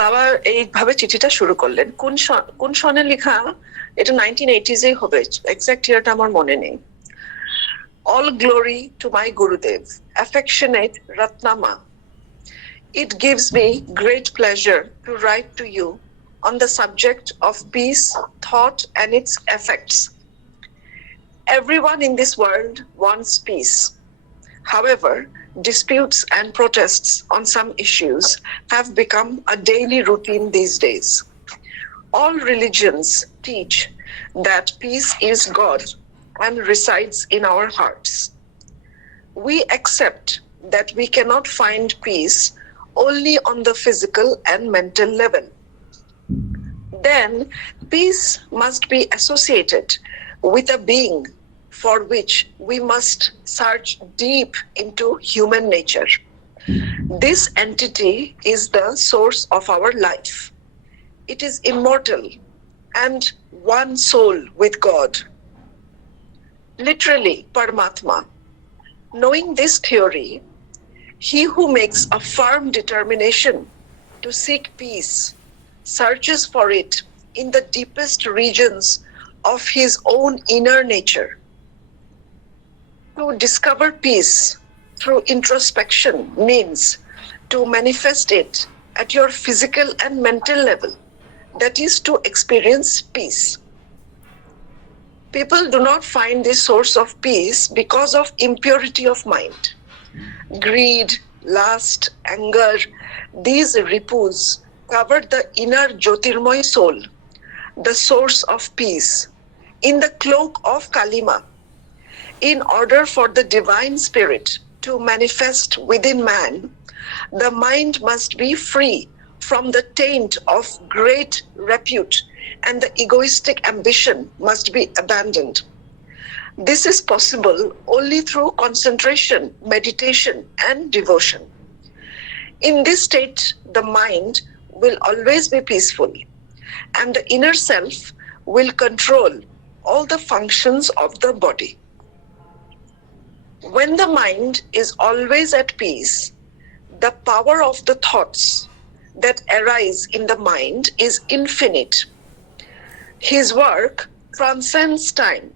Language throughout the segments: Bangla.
বাবা এইভাবে চিঠিটা শুরু করলেন। কোন সনে লেখা, এটা 1980s হবে, এক্সাক্ট ইয়ারটা আমার মনে নেই। All glory to my Gurudev, affectionate Ratnama. It gives me great pleasure to write to you on the subject of peace, thought, and its effects. Everyone in this world wants peace. However, disputes and protests on some issues have become a daily routine these days. All religions teach that peace is God and resides in our hearts. We accept that we cannot find peace only on the physical and mental level. Then, peace must be associated with a being for which we must search deep into human nature. This entity is the source of our life. It is immortal and one soul with God. Literally, Paramatma. Knowing this theory, he who makes a firm determination to seek peace searches for it in the deepest regions of his own inner nature. To discover peace through introspection means to manifest it at your physical and mental level, that is, to experience peace. People do not find this source of peace because of impurity of mind. Greed, lust, anger, these ripus cover the inner Jyotirmoy soul, the source of peace, in the cloak of Kalima. In order for the divine spirit to manifest within man, the mind must be free from the taint of great repute, and the egoistic ambition must be abandoned. This is possible only through concentration, meditation, and devotion. In this state, the mind will always be peaceful, and the inner self will control all the functions of the body. When the mind is always at peace, the power of the thoughts that arise in the mind is infinite. His work transcends time,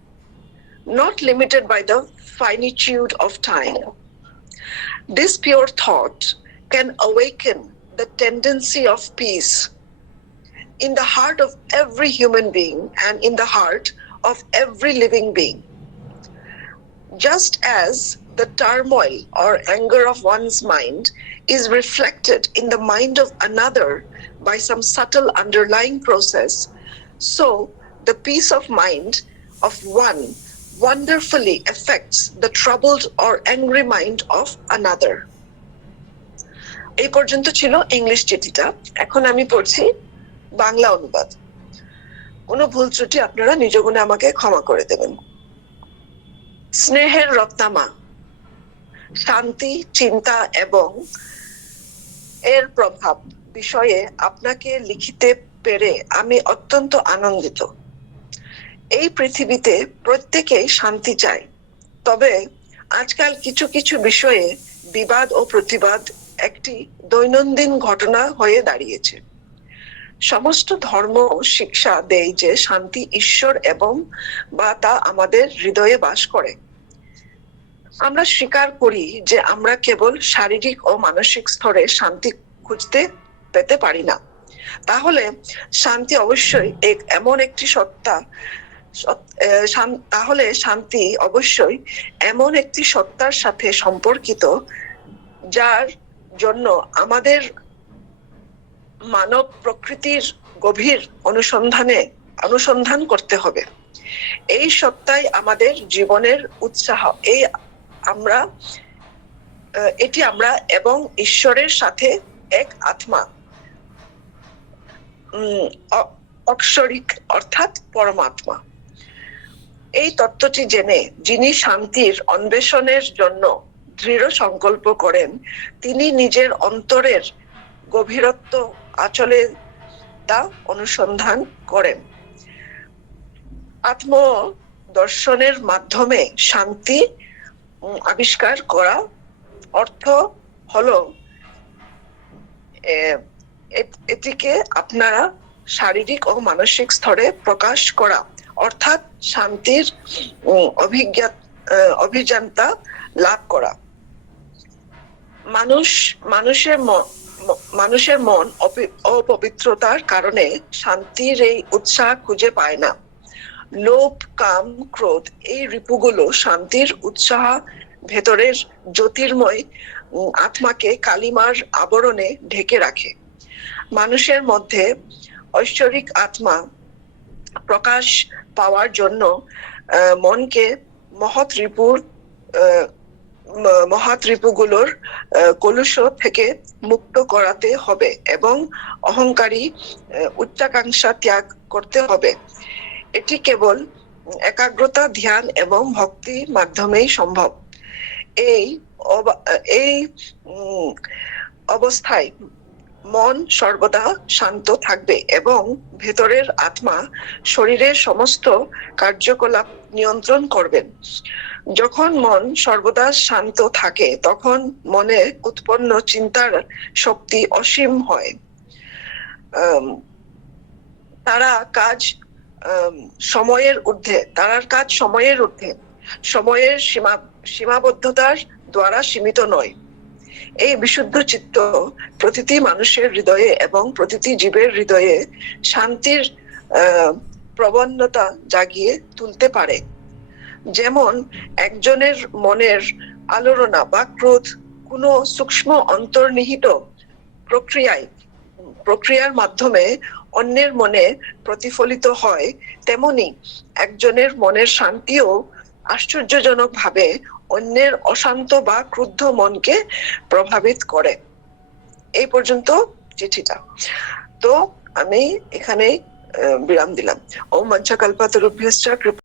not limited by the finitude of time. This pure thought can awaken the tendency of peace in the heart of every human being and in the heart of every living being. Just as the turmoil or anger of one's mind is reflected in the mind of another by some subtle underlying process, so the peace of mind of one wonderfully affects the troubled or angry mind of another. এই পর্যন্ত ছিল ইংলিশ চিঠিটা। এখন আমি পড়ছি বাংলা অনুবাদ। কোনো ভুল ত্রুটি আপনারা নিজ গুণে আমাকে ক্ষমা করে দেবেন। স্নেহের রত্নামা, শান্তি, চিন্তা এবং এর প্রভাব বিষয়ে আপনাকে লিখিতে পেরে আমি অত্যন্ত আনন্দিত। এই পৃথিবীতে প্রত্যেকেই শান্তি চায়, তবে আজকাল কিছু কিছু বিষয়ে বিবাদ ও প্রতিবাদ একটি দৈনন্দিন ঘটনা হয়ে দাঁড়িয়েছে। সমস্ত ধর্ম শিক্ষা দেয় যে শান্তি ঈশ্বর এবং বা তা আমাদের হৃদয়ে বাস করে। আমরা স্বীকার করি যে আমরা কেবল শারীরিক ও মানসিক স্তরে শান্তি খুঁজতে পেতে পারি না। তাহলে শান্তি অবশ্যই এমন একটি সত্তা, তাহলে শান্তি অবশ্যই এমন একটি সত্তার সাথে সম্পর্কিত যার জন্য আমাদের মানব প্রকৃতির গভীর অনুসন্ধান করতে হবে। এই সত্তাই আমাদের জীবনের উৎসাহ। এটি আমরা এবং ঈশ্বরের সাথে এক আত্মা, অক্ষরিক অর্থাৎ পরমাত্মা। এই তত্ত্বটি জেনে যিনি শান্তির অন্বেষণের জন্য দৃঢ় সংকল্প করেন, তিনি নিজের অন্তরের গভীরত্ব আচলে তা অনুসন্ধান করেন। আত্ম দর্শনের মাধ্যমে শান্তি আবিষ্কার করা অর্থ হলো এটিকে আপনারা শারীরিক ও মানসিক স্তরে প্রকাশ করা, অর্থাৎ শান্তির অভিযান্তা লাভ করা। মানুষের মন অপবিত্রতার কারণে শান্তির এই উৎসাহ খুঁজে পায় না। লোভ, কাম, ক্রোধ এই রিপুগুলো শান্তির উৎসাহ ভেতরের জ্যোতির্ময় আত্মাকে কালিমার আবরণে ঢেকে রাখে। মানুষের মধ্যে ঐশ্বরিক আত্মা প্রকাশ পাওয়ার জন্য মনকে মহৎ রিপুগুলোর কলুষ থেকে মুক্ত করাতে হবে এবং অহংকারী উচ্চাকাঙ্ক্ষা ত্যাগ করতে হবে। এটি কেবল একাগ্রতা, ধ্যান এবং ভক্তির মাধ্যমেই সম্ভব। এই অবস্থায় মন সর্বদা শান্ত থাকবে এবং ভেতরের আত্মা শরীরের সমস্ত কার্যকলাপ নিয়ন্ত্রণ করবেন। যখন মন সর্বদা শান্ত থাকে তখন মনে উৎপন্ন চিন্তার শক্তি অসীম হয়। তারার কাজ সময়ের ঊর্ধ্বে, সময়ের সীমাবদ্ধতার দ্বারা সীমিত নয়। এই বিশুদ্ধ চিত্ত প্রতিটি মানুষের হৃদয়ে এবং প্রতিটি জীবের হৃদয়ে শান্তির প্রবণতা জাগিয়ে তুলতে পারে। যেমন একজনের মনের আলোড়না বা ক্রোধ কোনো সূক্ষ্ম অন্তর্নিহিত প্রক্রিয়ার মাধ্যমে অন্যের মনে প্রতিফলিত হয়, তেমনি একজনের মনের শান্তিও আশ্চর্যজনক ভাবে অন্যের অশান্ত বা ক্রুদ্ধ মনকে প্রভাবিত করে। এই পর্যন্ত চিঠিটা। তো আমি এখানে বিরাম দিলাম। ওম মঞ্চকল্পতরুভ্যশ্চ কৃপা